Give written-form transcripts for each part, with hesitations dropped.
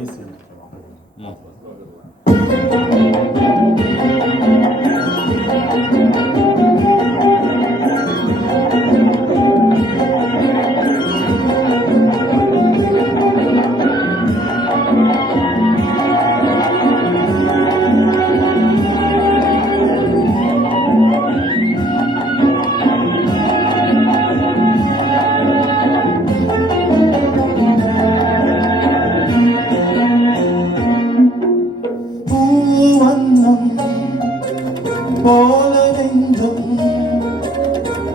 பேசி போல நெஞ்சம்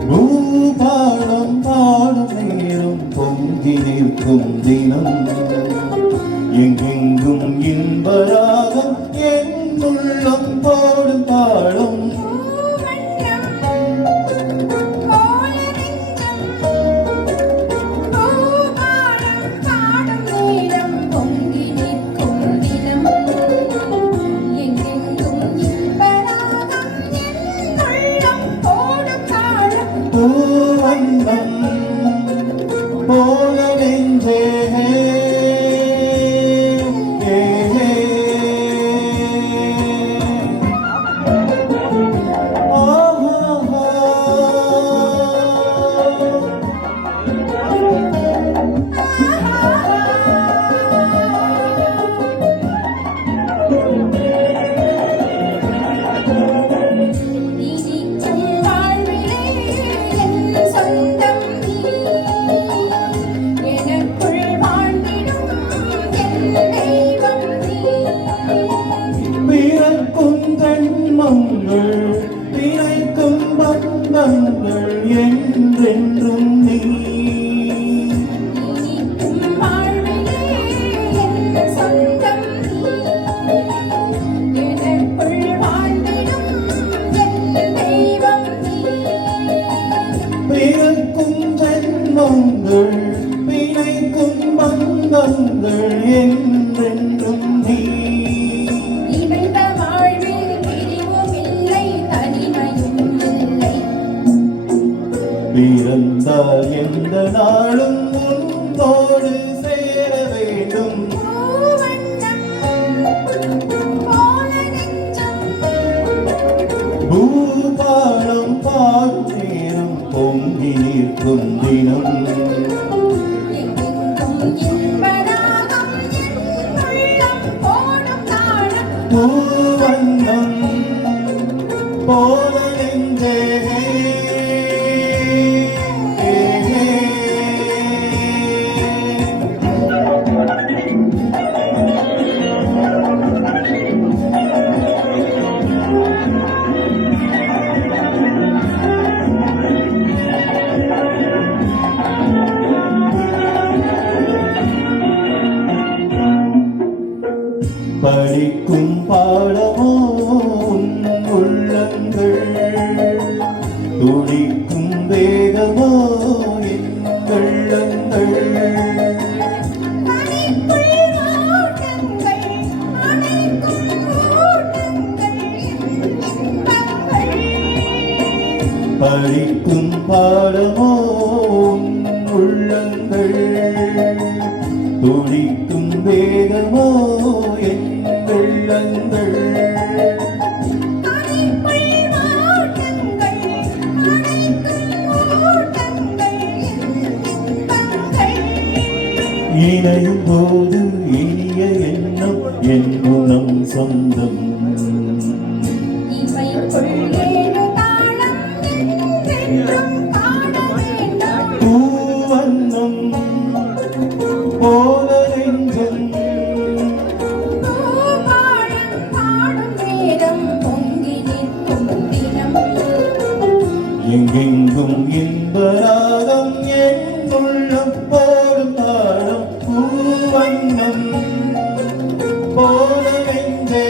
பூபாடம் பாடும் நேரம் பொங்கி நிற்கும் தினம் எங்கெங்கும் இன்பராகம் என் உள்ளம் போடும் தாளம் பூவண்ணம் போல நெஞ்சே பிணைக்கும் பந்தங்கள் என்றென்றும் நீ பிறக்கும் ஜென்மங்கள் பிணைக்கும் பந்தங்கள் என்றென்றும் நீ பிறந்தால் எந்த நாளும் உன்னோடு சேர வேண்டும் பூபாலம் பாடும் நேரம் பொங்கி நிற்கும் தினம் பூவண்ணம் போல நெஞ்சே படிக்கும் பாடமோ உள்ளங்கள் துடிக்கும் வேகமோ எங்கள் படிக்கும் பாடமோ உள்ளங்கள் துடிக்கும் வேகமோ இணையும் போது இனிய எண்ணம் என் குணம் சொந்தம் பூவண்ணம் போல நெஞ்சம் எங்கெங்கும் இன்பராகம் என் உள்ளம் போடும் தாளம் பூவண்ணம் போல நெஞ்சே